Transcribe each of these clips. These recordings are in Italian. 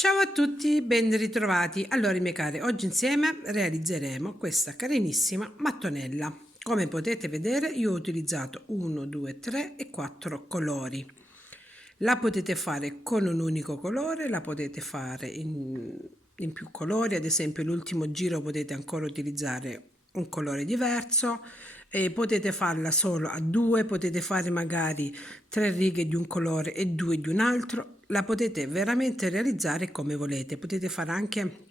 Ciao a tutti, ben ritrovati. Allora, miei cari, oggi insieme realizzeremo questa carinissima mattonella. Come potete vedere, io ho utilizzato 1, 2, 3 e 4 colori. La potete fare con un unico colore, la potete fare in più colori, ad esempio l'ultimo giro potete ancora utilizzare un colore diverso, e potete farla solo a due, potete fare magari 3 righe di un colore e 2 di un altro, la potete veramente realizzare come volete, potete fare anche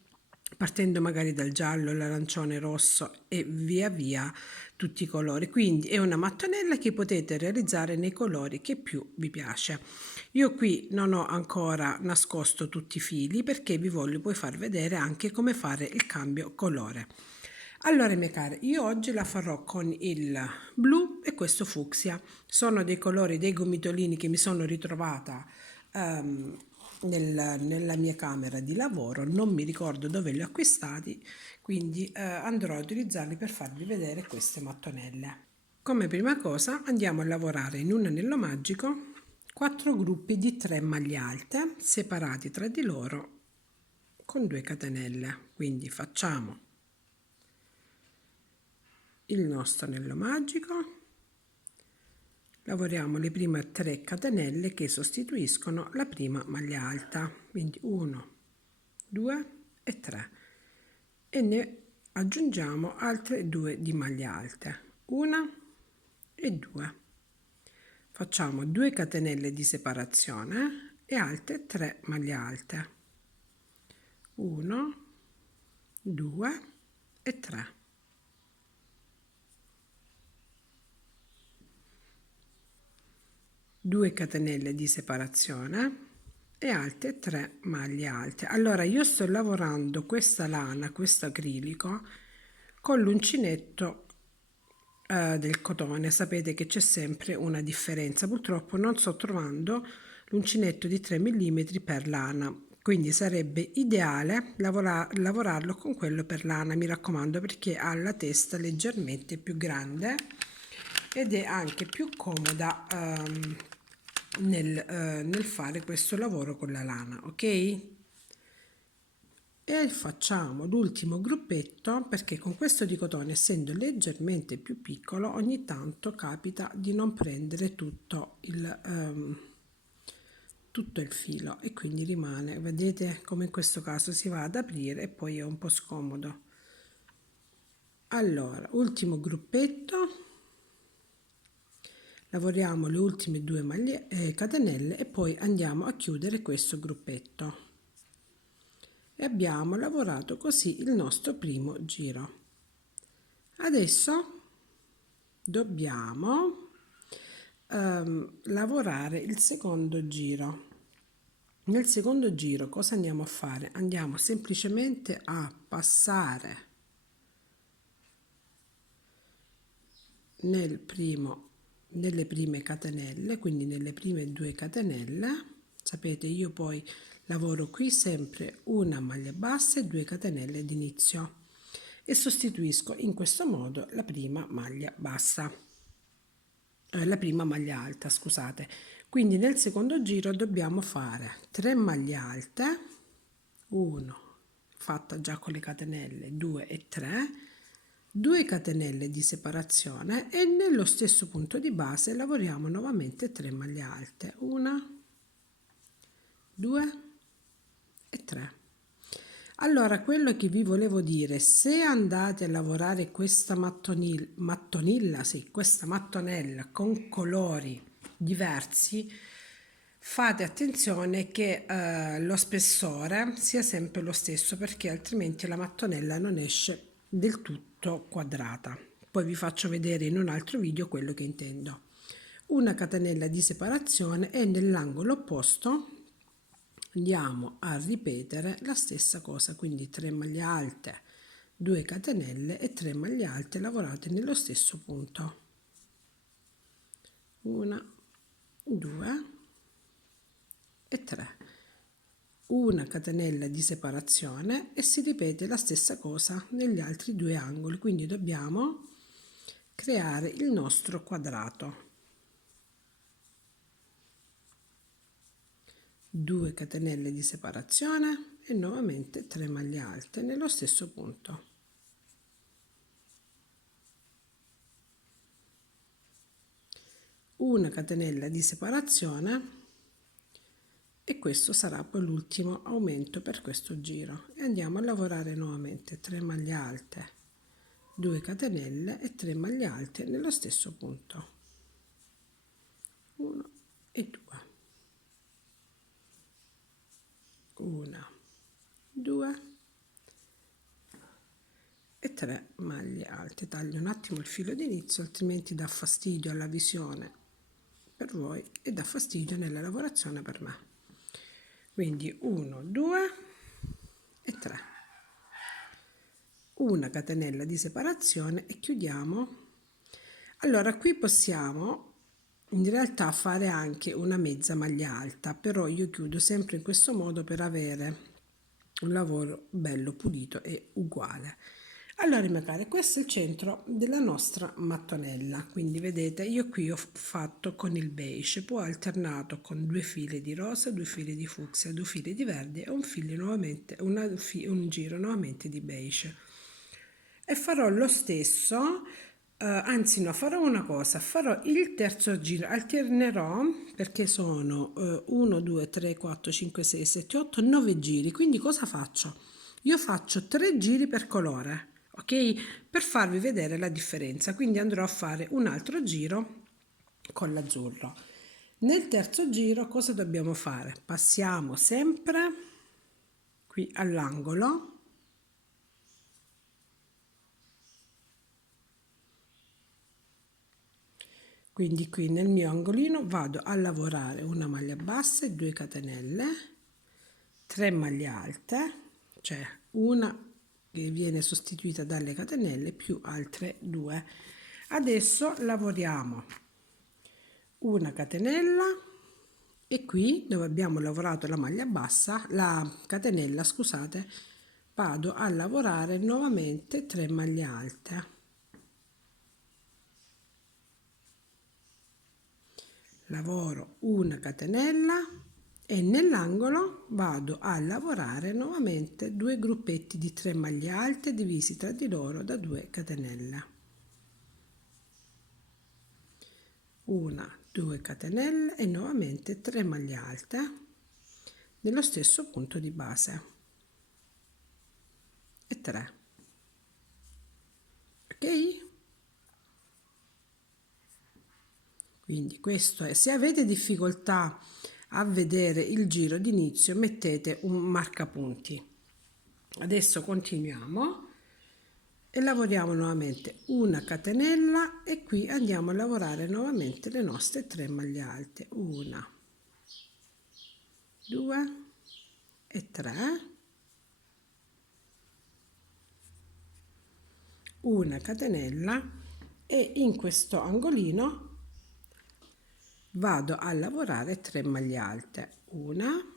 partendo magari dal giallo, l'arancione, il rosso e via via tutti i colori. Quindi è una mattonella che potete realizzare nei colori che più vi piace. Io qui non ho ancora nascosto tutti i fili perché vi voglio poi far vedere anche come fare il cambio colore. Allora, miei cari, io oggi la farò con il blu e questo fucsia. Sono dei colori, dei gomitolini che mi sono ritrovata nella mia camera di lavoro, non mi ricordo dove li ho acquistati, quindi andrò a utilizzarli per farvi vedere queste mattonelle. Come prima cosa andiamo a lavorare in un anello magico 4 gruppi di 3 maglie alte separati tra di loro con 2 catenelle. Quindi facciamo il nostro anello magico, lavoriamo le prime 3 catenelle che sostituiscono la prima maglia alta, quindi 1, 2 e 3, e ne aggiungiamo altre 2 di maglie alte, 1 e 2. Facciamo 2 catenelle di separazione e altre 3 maglie alte, 1, 2 e 3. 2 catenelle di separazione e altre 3 maglie alte. Allora io sto lavorando questa lana, questo acrilico con l'uncinetto del cotone. Sapete che c'è sempre una differenza, purtroppo non sto trovando l'uncinetto di 3 mm per lana, quindi sarebbe ideale lavorarlo con quello per lana, mi raccomando, perché ha la testa leggermente più grande ed è anche più comoda nel fare questo lavoro con la lana, ok? E facciamo l'ultimo gruppetto, perché con questo di cotone, essendo leggermente più piccolo, ogni tanto capita di non prendere tutto il filo e quindi rimane, vedete come in questo caso si va ad aprire e poi è un po' scomodo. Allora, ultimo gruppetto, lavoriamo le ultime 2 catenelle e poi andiamo a chiudere questo gruppetto. E abbiamo lavorato così il nostro primo giro. Adesso dobbiamo lavorare il secondo giro. Nel secondo giro cosa andiamo a fare? Andiamo semplicemente a passare nelle prime catenelle, quindi nelle prime 2 catenelle. Sapete, io poi lavoro qui sempre una maglia bassa e 2 catenelle d'inizio e sostituisco in questo modo la prima maglia bassa, la prima maglia alta, scusate. Quindi nel secondo giro dobbiamo fare 3 maglie alte, 1 fatta già con le catenelle, 2 e 3, 2 catenelle di separazione e nello stesso punto di base lavoriamo nuovamente 3 maglie alte, 1, 2 e 3. Allora, quello che vi volevo dire, se andate a lavorare questa questa mattonella con colori diversi, fate attenzione che lo spessore sia sempre lo stesso, perché altrimenti la mattonella non esce del tutto quadrata. Poi vi faccio vedere in un altro video quello che intendo. Una catenella di separazione e nell'angolo opposto andiamo a ripetere la stessa cosa, quindi 3 maglie alte, 2 catenelle e 3 maglie alte lavorate nello stesso punto, 1, 2 e 3, una catenella di separazione e si ripete la stessa cosa negli altri 2 angoli, quindi dobbiamo creare il nostro quadrato. 2 catenelle di separazione e nuovamente 3 maglie alte nello stesso punto. Una catenella di separazione e questo sarà poi l'ultimo aumento per questo giro e andiamo a lavorare nuovamente 3 maglie alte, 2 catenelle e 3 maglie alte nello stesso punto. 1 e 2, 1, 2 e 3 maglie alte. Taglio un attimo il filo d'inizio, altrimenti dà fastidio alla visione per voi e dà fastidio nella lavorazione per me. Quindi 1, 2 e 3. Una catenella di separazione e chiudiamo. Allora qui possiamo in realtà fare anche una mezza maglia alta, però io chiudo sempre in questo modo per avere un lavoro bello pulito e uguale. Allora mia cara, questo è il centro della nostra mattonella, quindi vedete io qui ho fatto con il beige, poi ho alternato con 2 fili di rosa, 2 fili di fucsia, 2 fili di verde e un filo nuovamente, un giro nuovamente di beige. E farò lo stesso, anzi no, farò una cosa, farò il terzo giro, alternerò perché sono 1, 2, 3, 4, 5, 6, 7, 8, 9 giri, quindi cosa faccio? Io faccio 3 giri per colore, ok? Per farvi vedere la differenza, quindi andrò a fare un altro giro con l'azzurro. Nel terzo giro cosa dobbiamo fare? Passiamo sempre qui all'angolo. Quindi qui nel mio angolino vado a lavorare una maglia bassa e 2 catenelle, 3 maglie alte, cioè una che viene sostituita dalle catenelle più altre 2. Adesso lavoriamo una catenella e qui dove abbiamo lavorato la maglia bassa, la catenella, scusate, vado a lavorare nuovamente 3 maglie alte. Lavoro una catenella e nell'angolo vado a lavorare nuovamente 2 gruppetti di 3 maglie alte divisi tra di loro da 2 catenelle. Una, 2 catenelle e nuovamente 3 maglie alte nello stesso punto di base e 3. Ok? Quindi questo è, se avete difficoltà a vedere il giro d'inizio mettete un marcapunti. Adesso continuiamo e lavoriamo nuovamente una catenella e qui andiamo a lavorare nuovamente le nostre 3 maglie alte, 1, 2 e 3, una catenella e in questo angolino vado a lavorare 3 maglie alte, 1,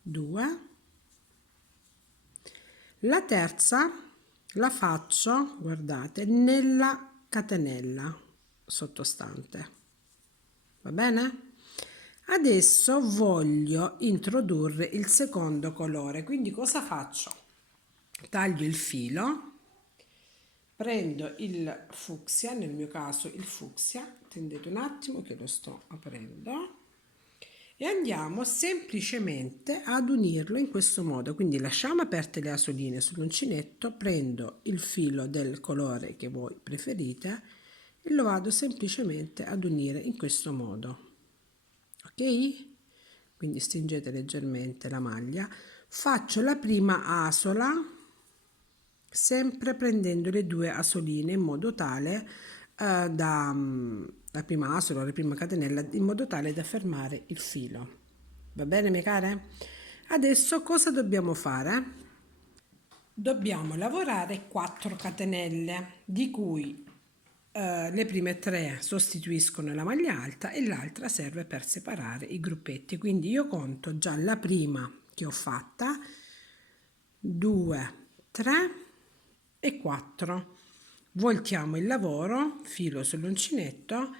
2, la terza la faccio, guardate, nella catenella sottostante, va bene? Adesso voglio introdurre il secondo colore, quindi cosa faccio? Taglio il filo, prendo il fucsia, nel mio caso il fucsia, attendete un attimo che lo sto aprendo, e andiamo semplicemente ad unirlo in questo modo, quindi lasciamo aperte le asoline sull'uncinetto, prendo il filo del colore che voi preferite e lo vado semplicemente ad unire in questo modo, ok? Quindi stringete leggermente la maglia, faccio la prima asola sempre prendendo le 2 asoline in modo tale la prima asola, la prima catenella, in modo tale da fermare il filo. Va bene mie care? Adesso cosa dobbiamo fare? Dobbiamo lavorare 4 catenelle, di cui le prime 3 sostituiscono la maglia alta e l'altra serve per separare i gruppetti. Quindi io conto già la prima che ho fatta, 2, 3 e 4. Voltiamo il lavoro, filo sull'uncinetto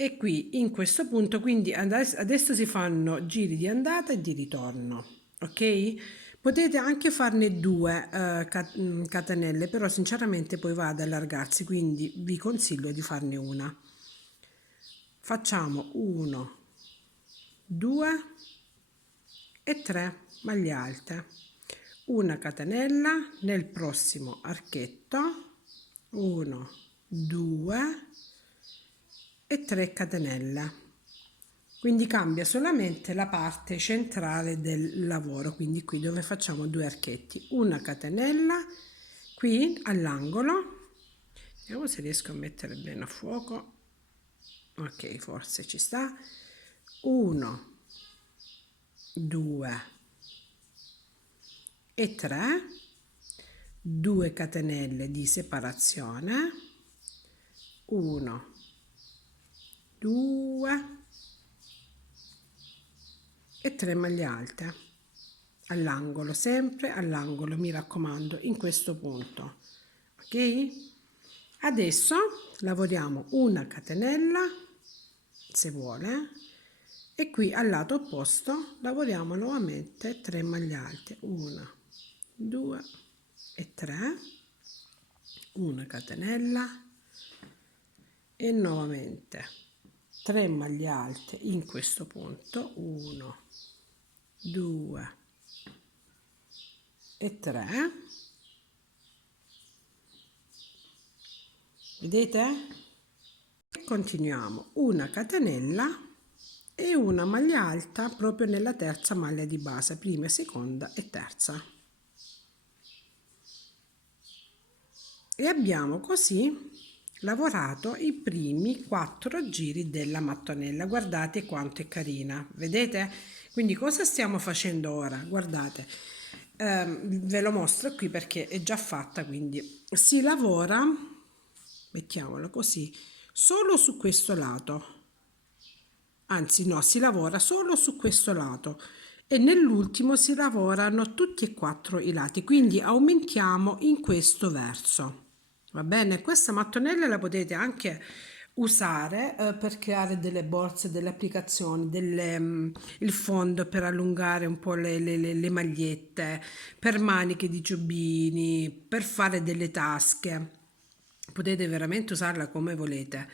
e qui in questo punto, quindi adesso si fanno giri di andata e di ritorno, ok? Potete anche farne due catenelle, però sinceramente poi va ad allargarsi, quindi vi consiglio di farne una. Facciamo 1, 2 e 3 maglie alte, una catenella nel prossimo archetto, 1, 2 e 3 catenelle. Quindi cambia solamente la parte centrale del lavoro, quindi qui dove facciamo due archetti, una catenella qui all'angolo, vediamo se riesco a mettere bene a fuoco, ok, forse ci sta, 1, 2 e 3, 2 catenelle di separazione, 1, 2 e 3 maglie alte all'angolo, sempre all'angolo, mi raccomando, in questo punto, ok? Adesso lavoriamo una catenella se vuole e qui al lato opposto lavoriamo nuovamente 3 maglie alte, 1, 2 e 3, una catenella e nuovamente 3 maglie alte in questo punto, 1, 2 e 3, vedete? E continuiamo una catenella e una maglia alta proprio nella terza maglia di base, prima, seconda e terza, e abbiamo così lavorato i primi 4 giri della mattonella. Guardate quanto è carina, vedete? Quindi cosa stiamo facendo ora? Guardate, ve lo mostro qui perché è già fatta, quindi si lavora, mettiamola così, solo su questo lato, anzi no, si lavora solo su questo lato e nell'ultimo si lavorano tutti e 4 i lati, quindi aumentiamo in questo verso. Va bene, questa mattonella la potete anche usare per creare delle borse, delle applicazioni, il fondo per allungare un po' le magliette, per maniche di giubbini, per fare delle tasche. Potete veramente usarla come volete.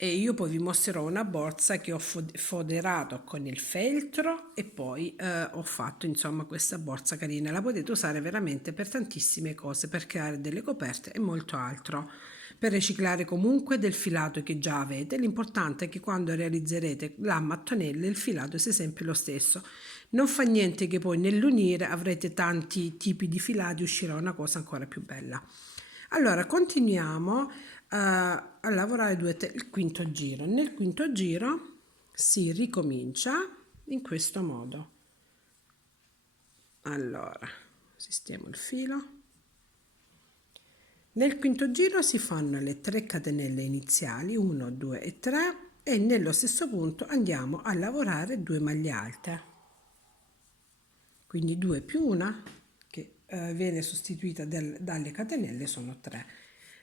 E io poi vi mostrerò una borsa che ho foderato con il feltro e poi ho fatto insomma questa borsa carina. La potete usare veramente per tantissime cose, per creare delle coperte e molto altro, per riciclare comunque del filato che già avete. L'importante è che quando realizzerete la mattonella il filato sia sempre lo stesso. Non fa niente che poi nell'unire avrete tanti tipi di filati, uscirà una cosa ancora più bella. Allora, continuiamo a lavorare il quinto giro. Nel quinto giro si ricomincia in questo modo. Allora, sistemo il filo. Nel quinto giro si fanno le 3 catenelle iniziali, 1, 2 e 3, e nello stesso punto andiamo a lavorare 2 maglie alte. Quindi 2 più 1 che viene sostituita dalle catenelle sono 3.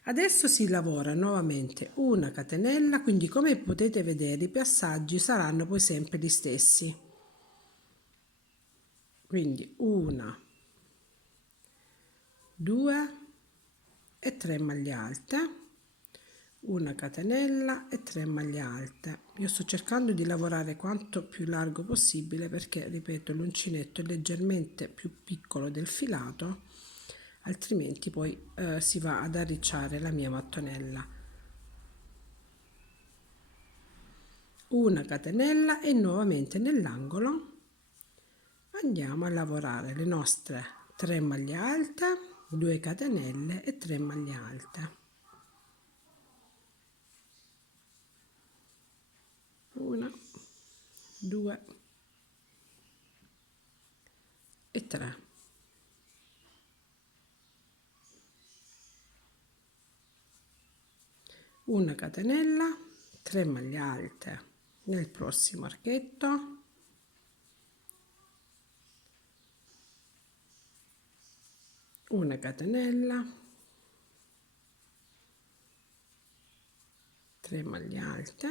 Adesso si lavora nuovamente una catenella, quindi come potete vedere i passaggi saranno poi sempre gli stessi. Quindi 1, 2 e 3 maglie alte, una catenella e 3 maglie alte. Io sto cercando di lavorare quanto più largo possibile perché, ripeto, l'uncinetto è leggermente più piccolo del filato, altrimenti poi si va ad arricciare la mia mattonella. Una catenella e nuovamente nell'angolo andiamo a lavorare le nostre 3 maglie alte, 2 catenelle e 3 maglie alte. 1, 2 e 3. Una catenella, 3 maglie alte nel prossimo archetto, una catenella, 3 maglie alte,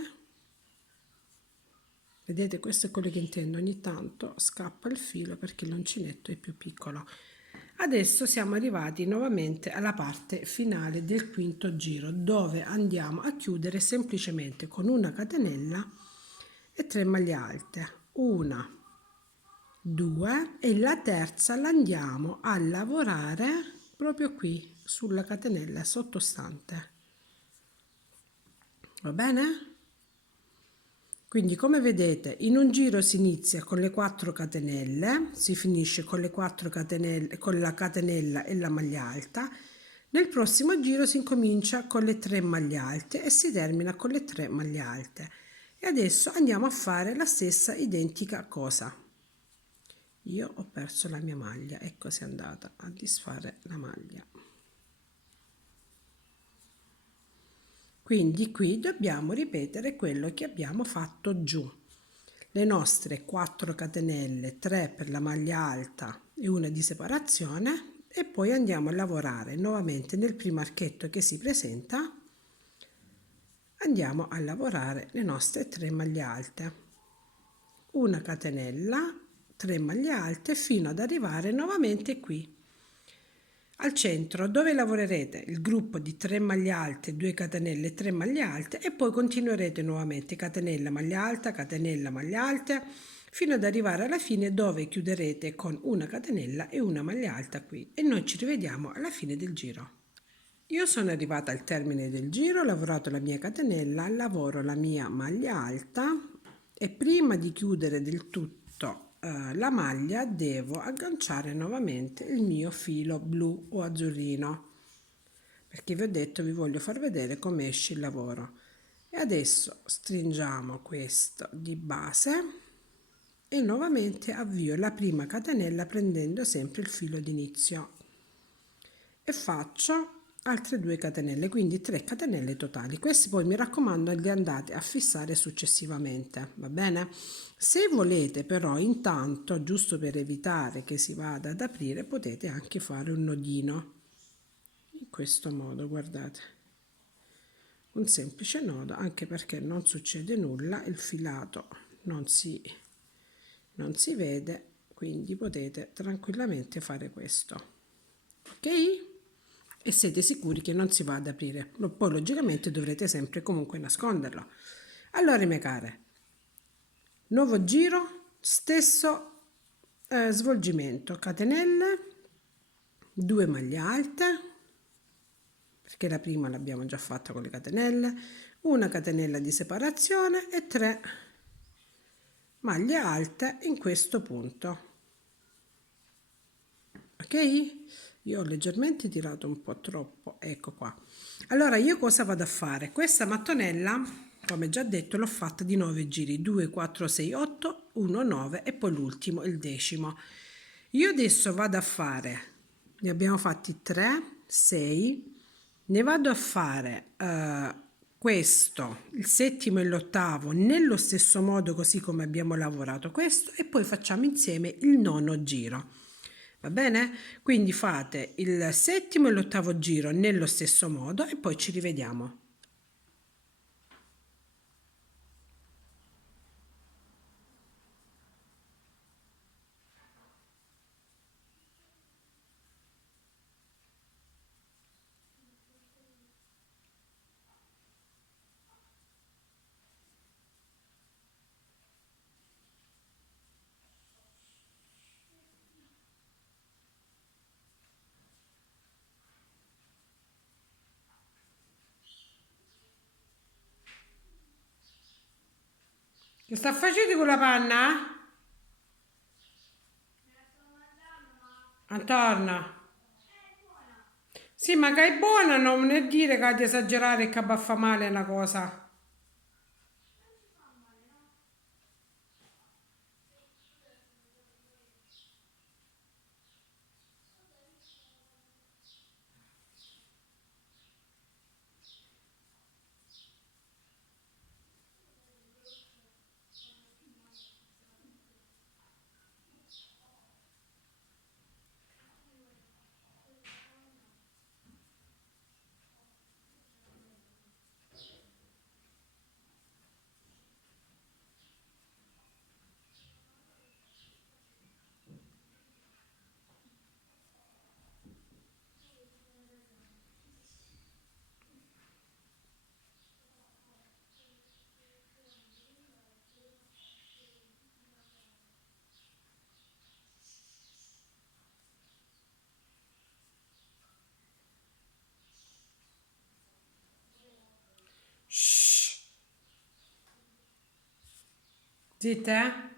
Vedete, questo è quello che intendo, ogni tanto scappa il filo perché l'uncinetto è più piccolo. Adesso siamo arrivati nuovamente alla parte finale del quinto giro, dove andiamo a chiudere semplicemente con una catenella e 3 maglie alte. Una, due, e la terza la andiamo a lavorare proprio qui sulla catenella sottostante. Va bene? Quindi come vedete in un giro si inizia con le 4 catenelle, si finisce con le 4 catenelle, con la catenella e la maglia alta. Nel prossimo giro si incomincia con le 3 maglie alte e si termina con le 3 maglie alte. E adesso andiamo a fare la stessa identica cosa. Io ho perso la mia maglia, ecco si è andata a disfare la maglia. Quindi qui dobbiamo ripetere quello che abbiamo fatto giù. Le nostre 4 catenelle, 3 per la maglia alta e una di separazione, e poi andiamo a lavorare nuovamente nel primo archetto che si presenta. Andiamo a lavorare le nostre 3 maglie alte, una catenella, 3 maglie alte fino ad arrivare nuovamente qui al centro, dove lavorerete il gruppo di 3 maglie alte, 2 catenelle, 3 maglie alte, e poi continuerete nuovamente catenella, maglia alta, catenella, maglia alta, fino ad arrivare alla fine, dove chiuderete con una catenella e una maglia alta qui, e noi ci rivediamo alla fine del giro. Io sono arrivata al termine del giro, ho lavorato la mia catenella, lavoro la mia maglia alta e prima di chiudere del tutto la maglia devo agganciare nuovamente il mio filo blu o azzurrino, perché vi ho detto vi voglio far vedere come esce il lavoro. E adesso stringiamo questo di base e nuovamente avvio la prima catenella prendendo sempre il filo d'inizio e faccio altre 2 catenelle, quindi 3 catenelle totali. Questi poi mi raccomando li andate a fissare successivamente, va bene? Se volete però intanto, giusto per evitare che si vada ad aprire, potete anche fare un nodino in questo modo, guardate, un semplice nodo, anche perché non succede nulla, il filato non si vede, quindi potete tranquillamente fare questo, ok? E siete sicuri che non si va ad aprire. Poi logicamente dovrete sempre comunque nasconderlo. Allora, mie care, nuovo giro, stesso svolgimento, catenelle, 2 maglie alte, perché la prima l'abbiamo già fatta con le catenelle, una catenella di separazione e 3 maglie alte in questo punto. Ok? Io ho leggermente tirato un po' troppo, ecco qua. Allora io cosa vado a fare? Questa mattonella, come già detto, l'ho fatta di 9 giri, 2, 4, 6, 8, 1, 9 e poi l'ultimo, il decimo. Io adesso vado a fare, ne abbiamo fatti 3, 6, ne vado a fare questo, il settimo e l'ottavo, nello stesso modo così come abbiamo lavorato questo, e poi facciamo insieme il nono giro. Va bene? Quindi fate il settimo e l'ottavo giro nello stesso modo e poi ci rivediamo. Che sta facendo con la panna? Antorna. Sì, ma che è buona, non è dire che ha di esagerare e che abbaffa male una cosa. Dite?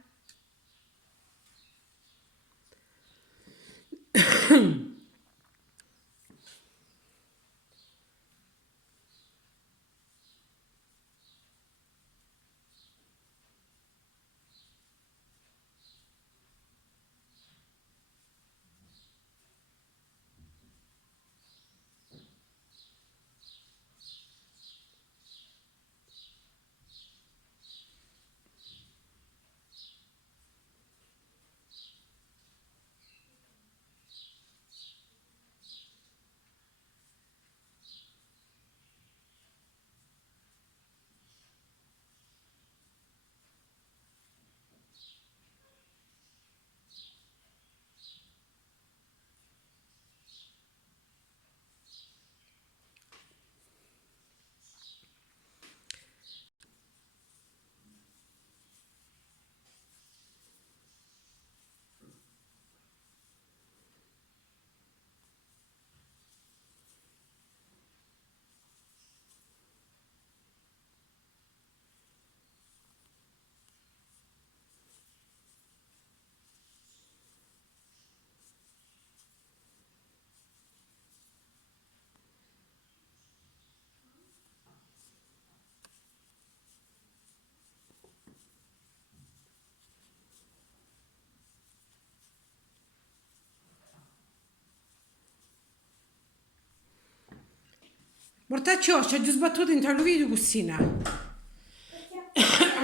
Mortaccio, c'è giù sbattuto in il video cucina. Perché?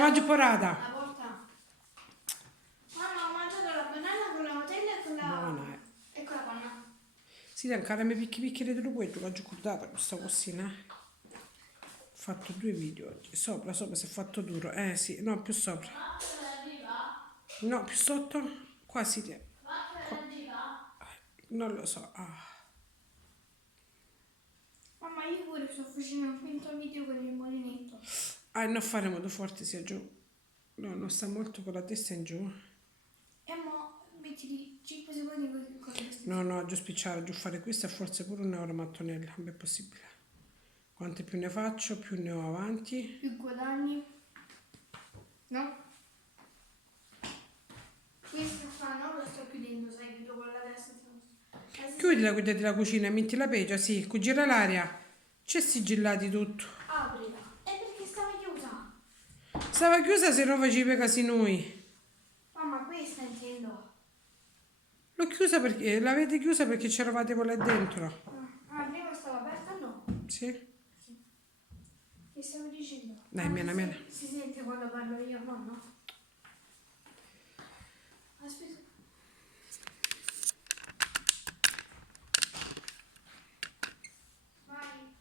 Oggi porata. La volta. Mamma, ho mangiato la banana con la Nutella e con Buona, e con la panna. Sì, ancora mi picchi di quello, l'ho già guardata questa cucina. Ho fatto 2 video oggi. Sopra si è fatto duro. Sì, no, più sopra. No, più sotto. Quasi. Non lo so. Mamma, io pure sto facendo un quinto video con il molinetto. Non fare modo forte sia giù. No, non sta molto con la testa in giù. E mo mettili 5 secondi con questo. No, giù spicciare, giù fare questo è forse pure un euro mattonella, non è possibile. Quante più ne faccio, più ne ho avanti. Più guadagni. No? Questo qua non lo sto chiudendo, sai, chiudo con la testa. Chiudi la guida della cucina e metti la peggio, sì, gira l'aria. C'è sigillati tutto. Aprila. E perché stava chiusa? Stava chiusa se no facevi casi noi. Mamma, questa intendo. L'ho chiusa perché, l'avete chiusa perché c'eravate voi là dentro. Prima stava aperta? No. Sì? Che stavo dicendo? Dai, mena. Si sente quando parlo io, no? Aspetta. Vai.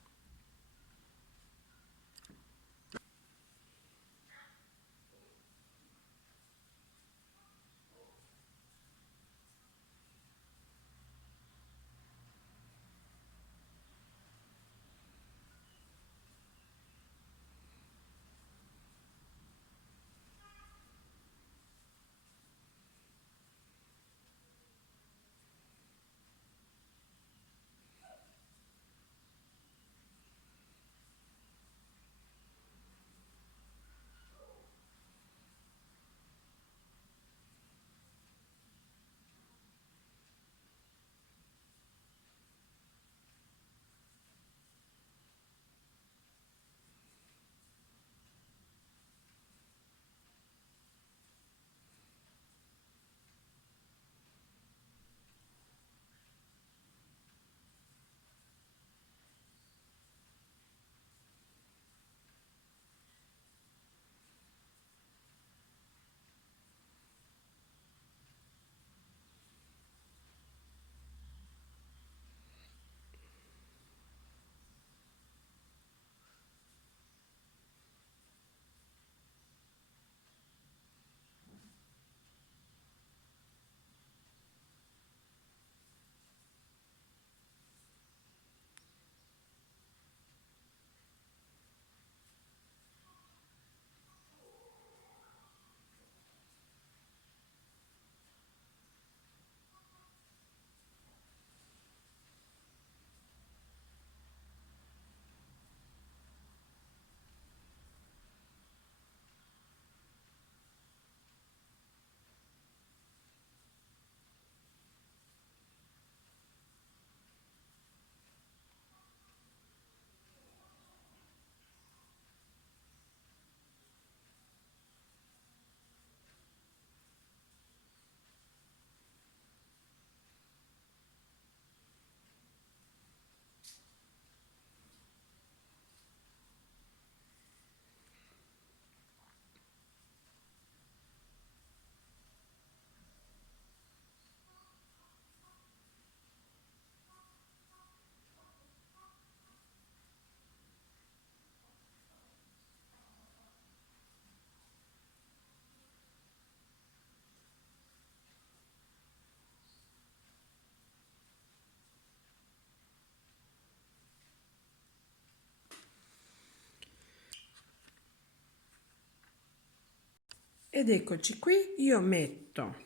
Ed eccoci qui, io metto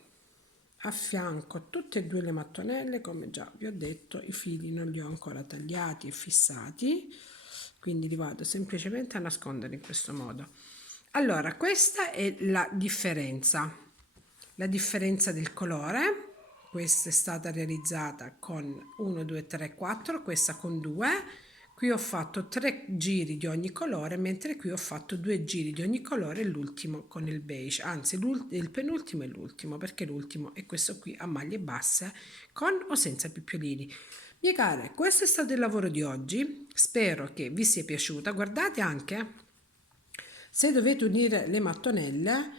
a fianco tutte e due le mattonelle, come già vi ho detto, i fili non li ho ancora tagliati e fissati, quindi li vado semplicemente a nascondere in questo modo. Allora, questa è la differenza del colore. Questa è stata realizzata con 1, 2, 3, 4, questa con 2. Qui ho fatto 3 giri di ogni colore, mentre qui ho fatto 2 giri di ogni colore e l'ultimo con il beige, anzi il penultimo è l'ultimo, perché l'ultimo è questo qui a maglie basse con o senza picciolini. Mie care, questo è stato il lavoro di oggi, spero che vi sia piaciuta. Guardate anche, se dovete unire le mattonelle,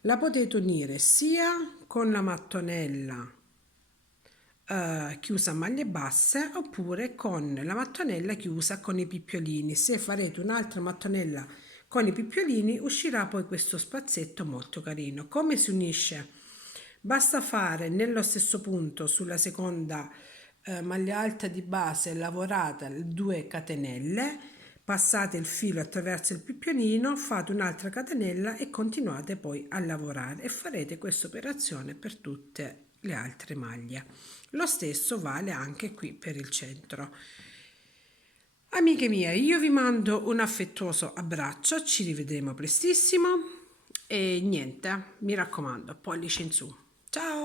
la potete unire sia con la mattonella chiusa a maglie basse oppure con la mattonella chiusa con i picciolini. Se farete un'altra mattonella con i picciolini uscirà poi questo spazzetto molto carino. Come si unisce? Basta fare nello stesso punto sulla seconda maglia alta di base lavorata 2 catenelle, passate il filo attraverso il picciolino, fate un'altra catenella e continuate poi a lavorare e farete questa operazione per tutte le altre maglie. Lo stesso vale anche qui per il centro. Amiche mie, io vi mando un affettuoso abbraccio, ci rivedremo prestissimo e niente, mi raccomando, pollice in su. Ciao!